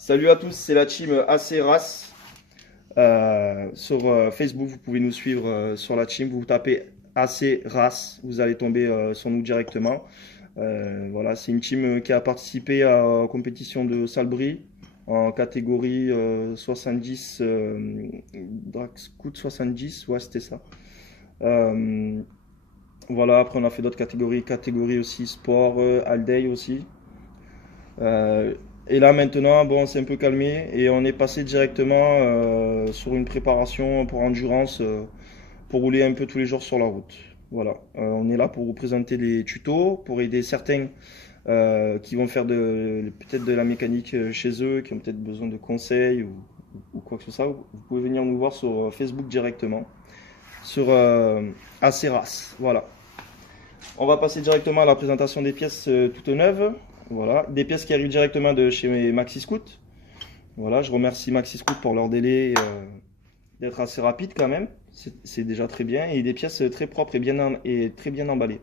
Salut à tous, c'est la team AC Race. Sur Facebook, vous pouvez nous suivre sur la team. Vous tapez AC Race, vous allez tomber sur nous directement. Voilà, c'est une team qui a participé à la compétition de Salbris en catégorie 70, Drag Scout 70, ouais, c'était ça. Euh, voilà, après on a fait d'autres catégories aussi sport, All Day aussi. Euh, et là maintenant, bon, on s'est un peu calmé et on est passé directement sur une préparation pour endurance, pour rouler un peu tous les jours sur la route. Voilà. On est là pour vous présenter des tutos, pour aider certains qui vont faire peut-être de la mécanique chez eux, qui ont peut-être besoin de conseils ou quoi que ce soit. Vous pouvez venir nous voir sur Facebook directement, sur Aceras. Voilà. On va passer directement à la présentation des pièces toutes neuves. Voilà, des pièces qui arrivent directement de chez Maxi Scoot. Voilà, je remercie Maxi Scoot pour leur délai d'être assez rapide quand même. C'est déjà très bien. Et des pièces très propres et très bien emballées.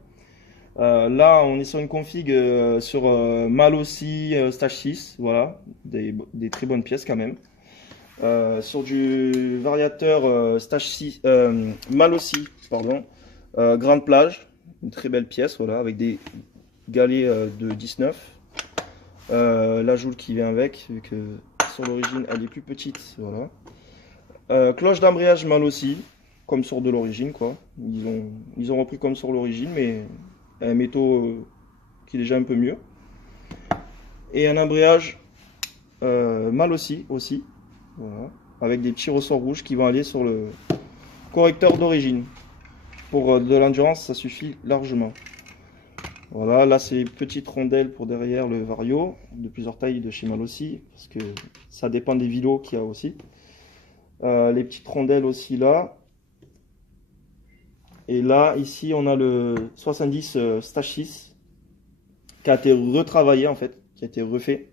Là, on est sur une config sur Malossi Stage 6. Voilà, des très bonnes pièces quand même. Sur du variateur Stage 6, Malossi, pardon, Grande Plage. Une très belle pièce, voilà, avec des galets de 19. La joule qui vient avec, vu que sur l'origine elle est plus petite, voilà. Cloche d'embrayage mal aussi, comme sur de l'origine, quoi. Ils ont repris comme sur l'origine, mais un métaux qui est déjà un peu mieux. Et un embrayage mal aussi, voilà, avec des petits ressorts rouges qui vont aller sur le correcteur d'origine. Pour de l'endurance, ça suffit largement. Voilà, là c'est une petite rondelle pour derrière le Vario, de plusieurs tailles de chez Malossi, parce que ça dépend des vélos qu'il y a aussi. Les petites rondelles aussi là. Et là, ici, on a le 70 Stage 6, qui a été retravaillé en fait, qui a été refait.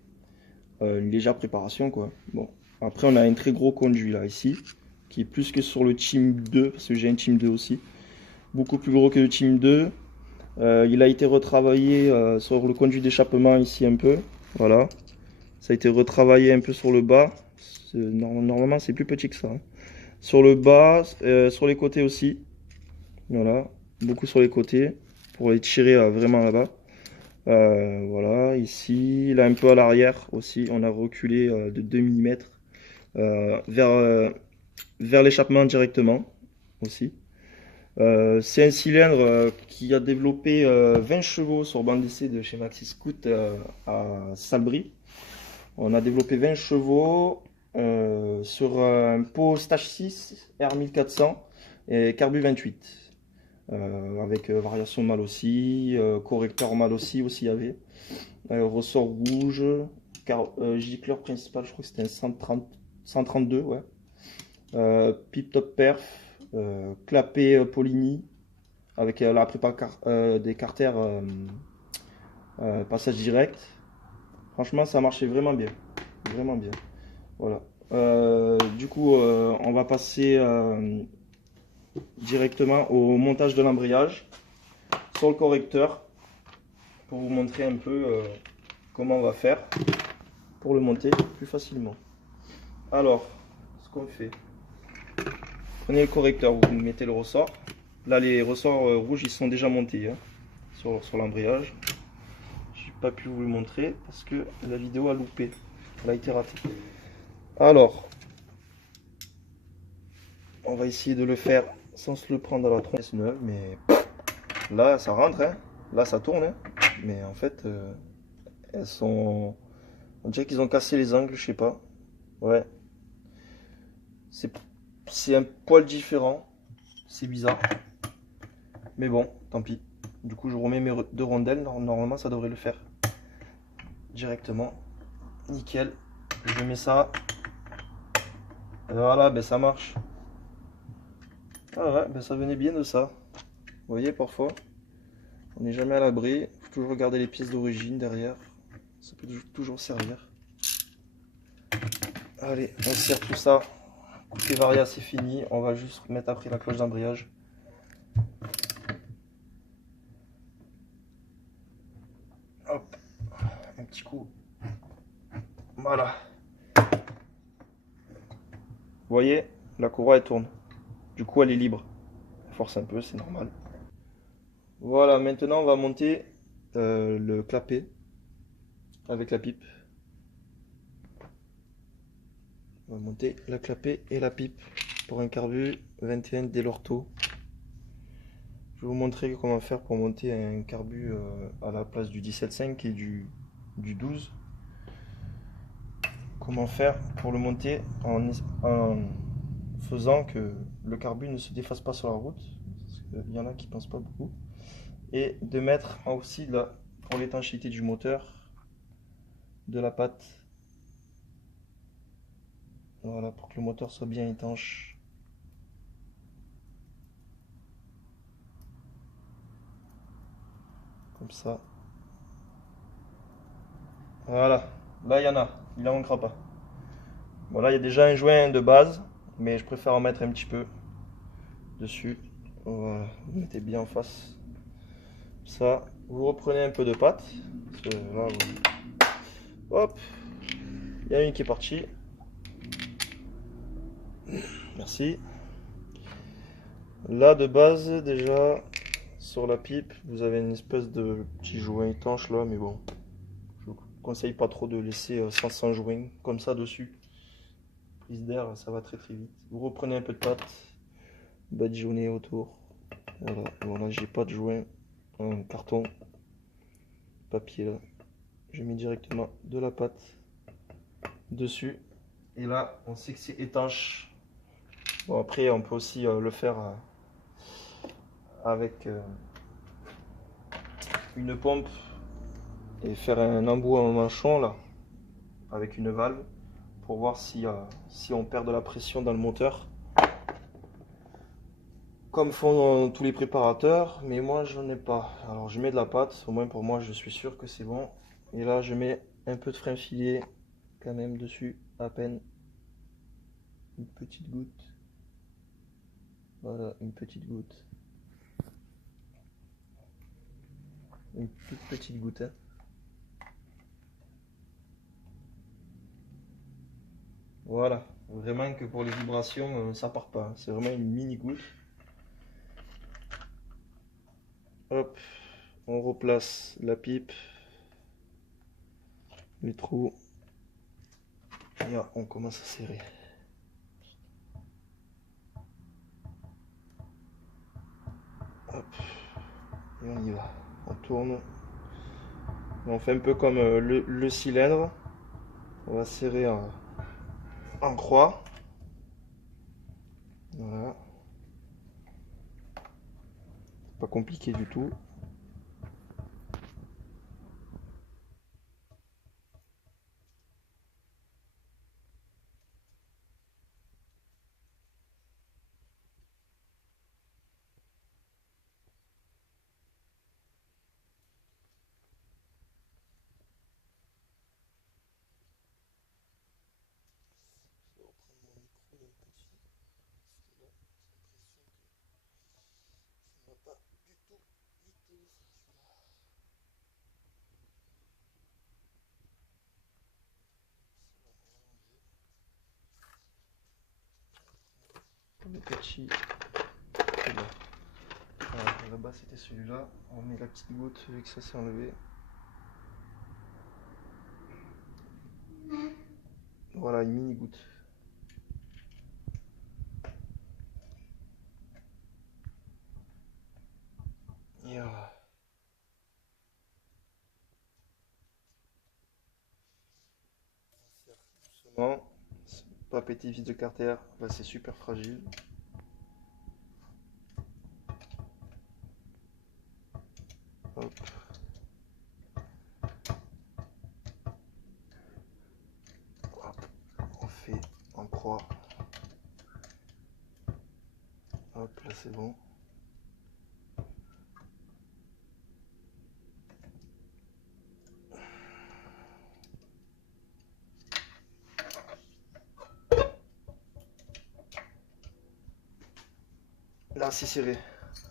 Une légère préparation quoi. Bon, après on a un très gros conduit là, ici, qui est plus que sur le Team 2, parce que j'ai un Team 2 aussi. Beaucoup plus gros que le Team 2. Il a été retravaillé sur le conduit d'échappement ici un peu. Voilà. Ça a été retravaillé un peu sur le bas. Normalement, c'est plus petit que ça, hein. Sur le bas, sur les côtés aussi. Voilà. Beaucoup sur les côtés pour les tirer vraiment là-bas. Voilà. Ici, là un peu à l'arrière aussi. On a reculé de 2 mm vers l'échappement directement aussi. C'est un cylindre qui a développé 20 chevaux sur bande d'essai de chez Maxi Scoot à Salbris. On a développé 20 chevaux sur un pot Stage 6 R1400 et Carbu 28. Avec variation mal aussi, correcteur mal aussi il y avait. Ressort rouge, gicleur principal, je crois que c'était un 132, ouais. Pip top perf, clapet Poligny avec la prépa des carters passage direct. Franchement, ça marchait vraiment bien. Vraiment bien. Voilà. Du coup, on va passer directement au montage de l'embrayage sur le correcteur pour vous montrer un peu comment on va faire pour le monter plus facilement. Alors, ce qu'on fait, prenez le correcteur, vous mettez le ressort. Là, les ressorts rouges, ils sont déjà montés hein, sur l'embrayage. J'ai pas pu vous le montrer parce que la vidéo a loupé. Elle a été ratée. Alors, on va essayer de le faire sans se le prendre à la tronche neuve, mais là, ça rentre, hein. Là, ça tourne, hein. Mais en fait, elles sont... On dirait qu'ils ont cassé les angles, je sais pas. Ouais. C'est un poil différent. C'est bizarre. Mais bon, tant pis. Du coup, je remets mes deux rondelles. Normalement, ça devrait le faire directement. Nickel. Je mets ça. Et voilà, ben ça marche. Ah ouais, ben ça venait bien de ça. Vous voyez, parfois, on n'est jamais à l'abri. Il faut toujours regarder les pièces d'origine derrière. Ça peut toujours servir. Allez, on serre tout ça. Côté varia, c'est fini. On va juste mettre après la cloche d'embrayage. Hop, un petit coup. Voilà. voyez, la courroie elle tourne. Du coup, elle est libre. Elle force un peu, c'est normal. Voilà, maintenant on va monter le clapet avec la pipe. On va monter la clapet et la pipe pour un carbu 21 Dell'Orto. Je vais vous montrer comment faire pour monter un carbu à la place du 17.5 et du 12. Comment faire pour le monter en faisant que le carbu ne se défasse pas sur la route, parce qu'il y en a qui ne pensent pas beaucoup. Et de mettre aussi là, pour l'étanchéité du moteur, de la pâte. Voilà, pour que le moteur soit bien étanche. Comme ça. Voilà, là il y en a, il en manquera pas. Bon là il y a déjà un joint de base, mais je préfère en mettre un petit peu dessus. Voilà, vous mettez bien en face. Ça, vous reprenez un peu de pâte. Parce que là, hop, il y a une qui est partie. Merci. Là de base déjà sur la pipe, vous avez une espèce de petit joint étanche là, mais bon, je vous conseille pas trop de laisser 500 joints comme ça dessus. Prise d'air, ça va très très vite. Vous reprenez un peu de pâte, badigeonnez autour. Voilà, bon là j'ai pas de joint, un carton, papier là. Je mets directement de la pâte dessus. Et là, on sait que c'est étanche. Bon après, on peut aussi le faire avec une pompe et faire un embout en manchon là, avec une valve, pour voir si on perd de la pression dans le moteur. Comme font tous les préparateurs, mais moi je n'en ai pas. Alors je mets de la pâte, au moins pour moi je suis sûr que c'est bon. Et là je mets un peu de frein filé quand même dessus, à peine. Une petite goutte. Voilà, une petite goutte. Une toute petite goutte. Hein. Voilà, vraiment que pour les vibrations, ça part pas. C'est vraiment une mini goutte. Hop, on replace la pipe, les trous, et là, on commence à serrer. Hop, et on y va. On tourne. On fait un peu comme le cylindre. On va serrer en croix. Voilà. Pas compliqué du tout. Le petit. Voilà, là-bas c'était celui-là. On met la petite goutte vu que ça s'est enlevé. Voilà, une mini goutte. Et voilà. Doucement. Pas péter vis de carter. Là c'est super fragile. Hop. Hop. On fait en croix. Hop, là c'est bon. Là c'est serré.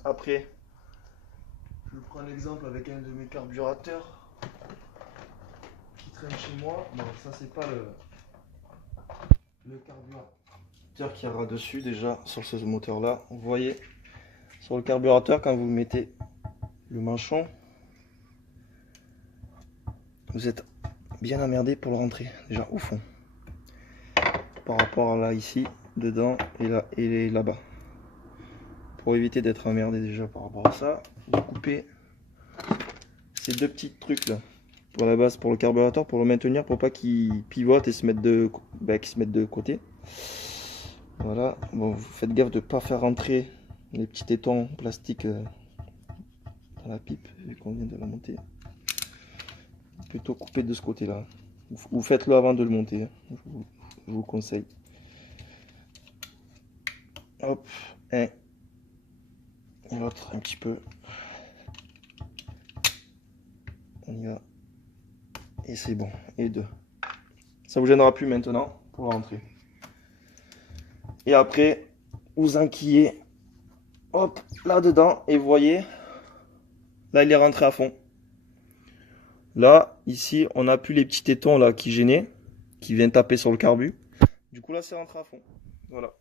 Après, je prends l'exemple avec un de mes carburateurs qui traîne chez moi. Bon, ça c'est pas le carburateur capteur qu'il y aura dessus déjà sur ce moteur là. Vous voyez sur le carburateur, quand vous mettez le manchon, vous êtes bien emmerdé pour le rentrer déjà au fond par rapport à là, ici, dedans et là-bas. Pour éviter d'être emmerdé déjà par rapport à ça, vous coupez ces deux petits trucs là pour la base, pour le carburateur, pour le maintenir, pour pas qu'il pivote et se mette qu'il se mette de côté. Voilà, bon, vous faites gaffe de ne pas faire rentrer les petits tétons plastiques dans la pipe, vu qu'on vient de la monter. Plutôt couper de ce côté là. Vous faites-le avant de le monter, hein. Je vous conseille. Hop, un et l'autre un petit peu. On y va. Et c'est bon. Et deux. Ça vous gênera plus maintenant pour rentrer. Et après, vous enquillez, hop, là-dedans. Et vous voyez, là, il est rentré à fond. Là, ici, on n'a plus les petits tétons là qui gênaient, qui viennent taper sur le carbu. Du coup, là, c'est rentré à fond. Voilà.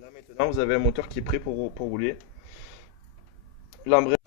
Là, maintenant, vous avez un moteur qui est prêt pour rouler. L'embrayage.